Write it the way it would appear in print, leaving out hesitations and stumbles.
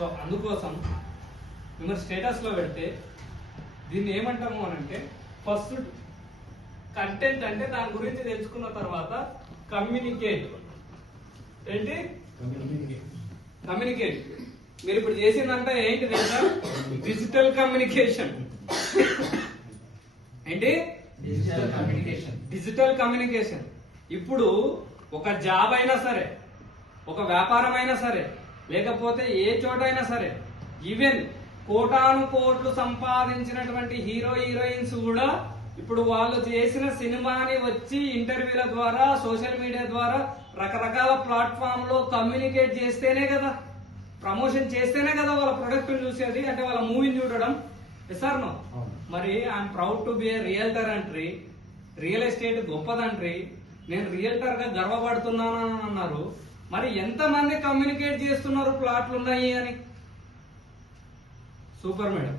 So అందుకోసం మిమ్మల్ని status లో పెడితే దీన్ని ఏమంటాము అని అంటే, ఫస్ట్ కంటెంట్ అంటే దాని గురించి తెలుసుకున్న తర్వాత కమ్యూనికేట్. ఏంటి? కమ్యూనికేట్. మీరు ఇప్పుడు చేసిందంటే ఏంటి తెలుసా? Digital communication. ఏంటి? Digital communication. ఇప్పుడు ఒక జాబ్ అయినా సరే, ఒక వ్యాపారం అయినా సరే, లేకపోతే ఏ చోట అయినా సరే, ఈవెన్ కోటాను కోట్లు సంపాదించినటువంటి హీరోయిన్స్ కూడా ఇప్పుడు వాళ్ళు చేసిన సినిమాని వచ్చి ఇంటర్వ్యూల ద్వారా, సోషల్ మీడియా ద్వారా, రకరకాల ప్లాట్ఫామ్ లో కమ్యూనికేట్ చేస్తేనే కదా, ప్రమోషన్ చేస్తేనే కదా వాళ్ళ ప్రొడక్ట్ చూసేది, అంటే వాళ్ళ మూవీని చూడడం. Yes or no? మరి I'm proud to be a realtor అంట్రీ, రియల్ ఎస్టేట్ గొప్పదంట్రీ, నేను రియల్టర్ గా గర్వపడుతున్నాను అని అన్నారు. మరి ఎంతమంది కమ్యూనికేట్ చేస్తున్నారు ప్లాట్లు ఉన్నాయి అని? Super madam.